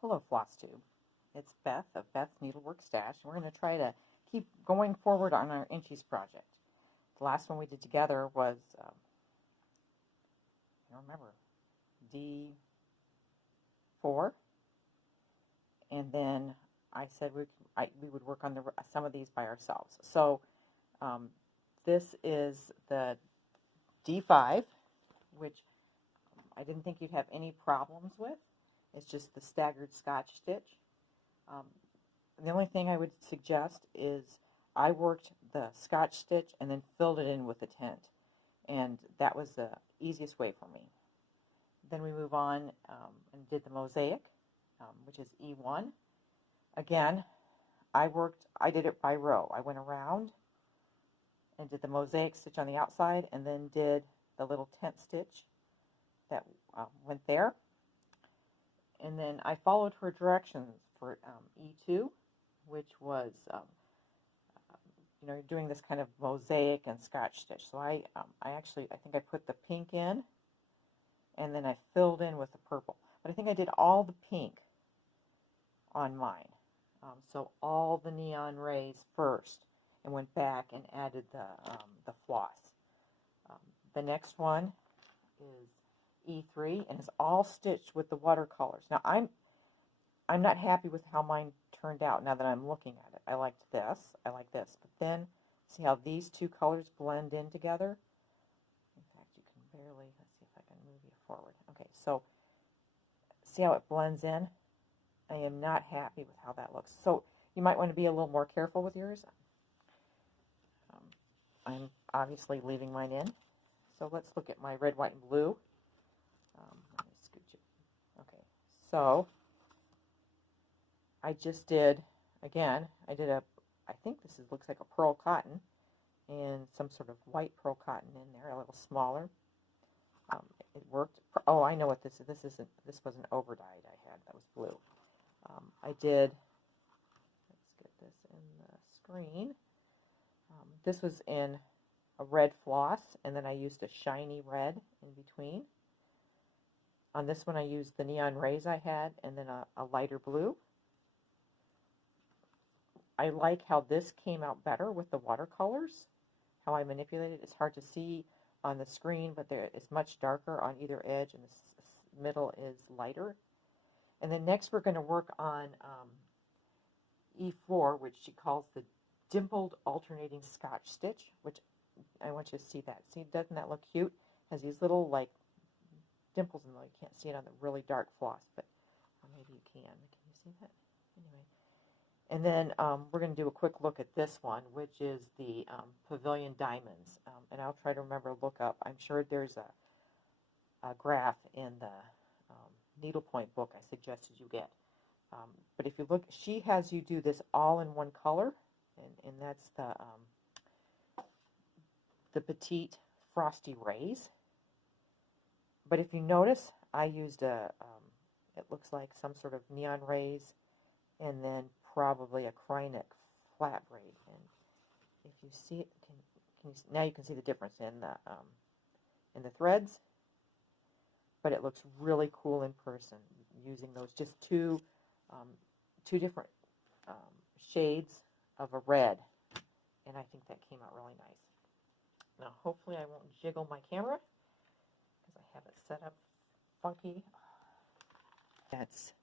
Hello, Flosstube. It's Beth of Beth's Needlework Stash. We're going to try to keep going forward on our Inchies project. The last one we did together was, I don't remember, D4. And then I said we would work on some of these by ourselves. So this is the D5, which I didn't think you'd have any problems with. It's just the staggered Scotch stitch. The only thing I would suggest is I worked the Scotch stitch and then filled it in with the tent. And that was the easiest way for me. Then we move on and did the mosaic, which is E1. Again, I did it by row. I went around and did the mosaic stitch on the outside and then did the little tent stitch that went there. And then I followed her directions for E2, which was, you're doing this kind of mosaic and Scotch stitch. So I think I put the pink in, and then I filled in with the purple. But I think I did all the pink on mine. So all the neon rays first, and went back and added the floss. The next one is E3, and it's all stitched with the watercolors. Now I'm not happy with how mine turned out now that I'm looking at it. I like this, but then see how these two colors blend in together? In fact, you can barely, let's see if I can move you forward. Okay, so see how it blends in? I am not happy with how that looks. So you might want to be a little more careful with yours. I'm obviously leaving mine in. So let's look at my red, white, and blue. Let me scooch it. Okay, so I just did, again, I think this looks like a pearl cotton and some sort of white pearl cotton in there, a little smaller. It worked. Oh, I know what this is. This was an overdyed I had. That was blue. I did, let's get this in the screen. This was in a red floss, and then I used a shiny red in between. On this one I used the neon rays I had, and then a lighter blue. I like how this came out better with the watercolors, how I manipulated it. It's hard to see on the screen, but it's much darker on either edge, and the middle is lighter. And then next we're going to work on E4, which she calls the dimpled alternating Scotch stitch, which I want you to see that. See, doesn't that look cute? It has these little like dimples in them. You can't see it on the really dark floss, but maybe you can. Can you see that? Anyway. And then we're going to do a quick look at this one, which is the Pavilion Diamonds. And I'll try to remember to look up. I'm sure there's a graph in the needlepoint book I suggested you get. But if you look, she has you do this all in one color, and that's the Petite Frosty Rays. But if you notice, I used it looks like some sort of neon rays, and then probably a Krynic flat braid. And if you see it, now you can see the difference in the threads. But it looks really cool in person using those just two different shades of a red, and I think that came out really nice. Now hopefully I won't jiggle my camera because I have it set up funky. That's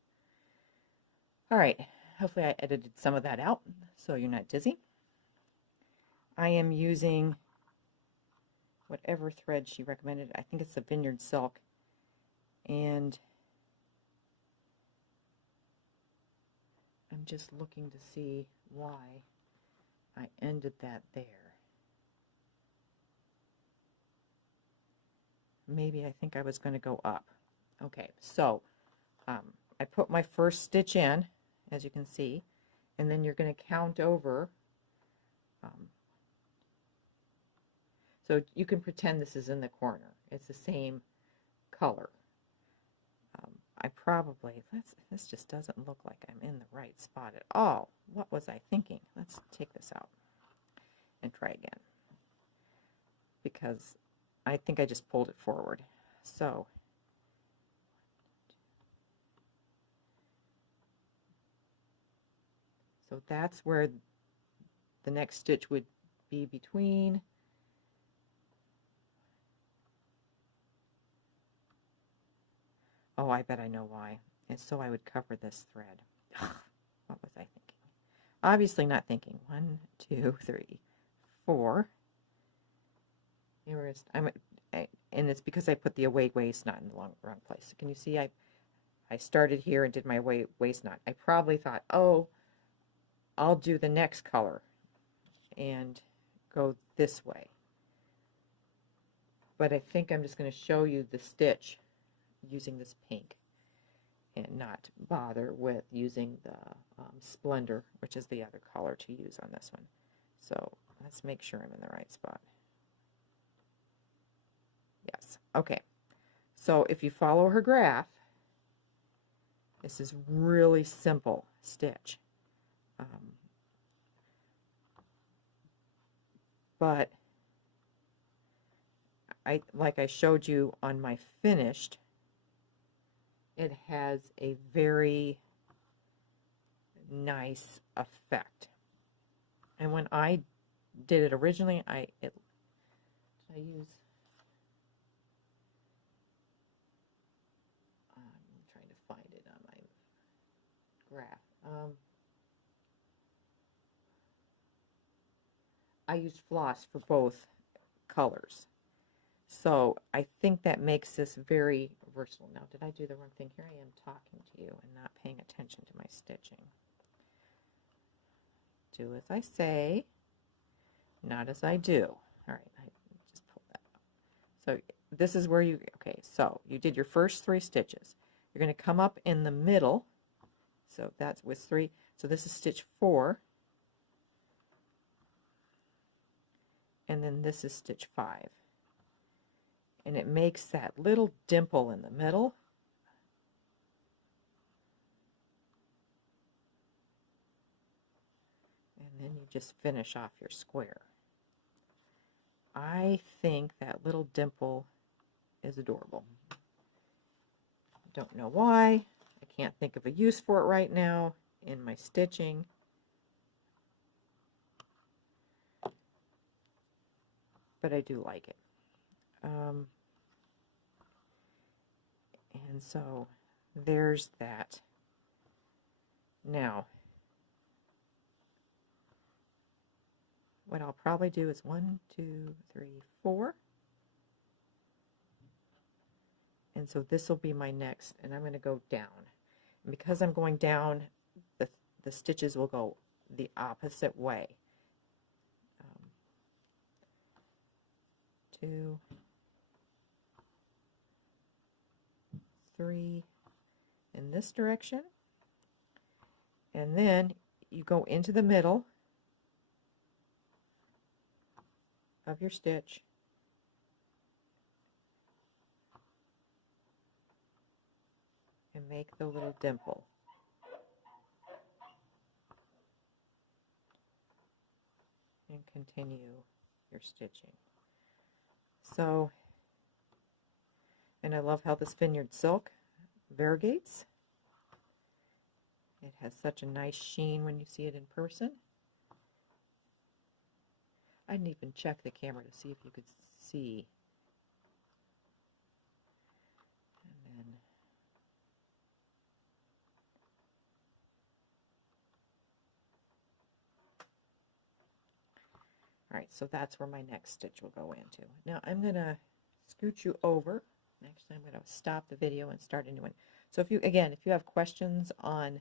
all right. Hopefully I edited some of that out so you're not dizzy. I am using whatever thread she recommended. I think it's the Vineyard Silk. And I'm just looking to see why I ended that there. Maybe I think I was going to go up. Okay, so I put my first stitch in, as you can see, and then you're going to count over. So you can pretend this is in the corner. It's the same color. I probably, this just doesn't look like I'm in the right spot at all. What was I thinking? Let's take this out and try again, because I think I just pulled it forward. So So that's where the next stitch would be between. Oh, I bet I know why. And so I would cover this thread. What was I thinking? Obviously not thinking. 1, 2, 3, 4. And it's because I put the away waist knot in the wrong place. So can you see I started here and did my waist knot. I probably thought, oh, I'll do the next color and go this way. But I think I'm just going to show you the stitch using this pink and not bother with using the Splendor, which is the other color to use on this one. So let's make sure I'm in the right spot. Yes, okay. So if you follow her graph, this is really simple stitch. But like I showed you on my finished, it has a very nice effect. And when I did it originally, I use, I'm trying to find it on my graph. I used floss for both colors. So I think that makes this very versatile. Now, did I do the wrong thing? Here I am talking to you and not paying attention to my stitching. Do as I say, not as I do. All right, I just pulled that up. So this is where you, okay, so you did your first 3 stitches. You're going to come up in the middle. So that was 3. So this is stitch 4. And then this is stitch 5. And it makes that little dimple in the middle. And then you just finish off your square. I think that little dimple is adorable. Don't know why. I can't think of a use for it right now in my stitching. But I do like it. And so there's that. Now, what I'll probably do is 1, 2, 3, 4. And so this will be my next, and I'm going to go down. And because I'm going down, the stitches will go the opposite way. 2, 3 in this direction, and then you go into the middle of your stitch and make the little dimple. And continue your stitching. So, and I love how this Vineyard Silk variegates. It has such a nice sheen when you see it in person. I didn't even check the camera to see if you could see. And then all right, so that's where my next stitch will go into. Now I'm going to scoot you over. Actually, I'm going to stop the video and start a new one. So if you have questions on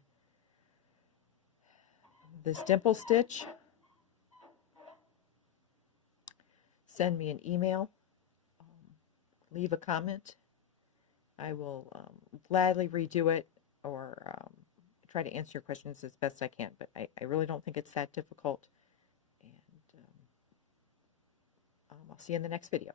this dimple stitch, send me an email, leave a comment. I will gladly redo it or try to answer your questions as best I can, but I really don't think it's that difficult. And I'll see you in the next video.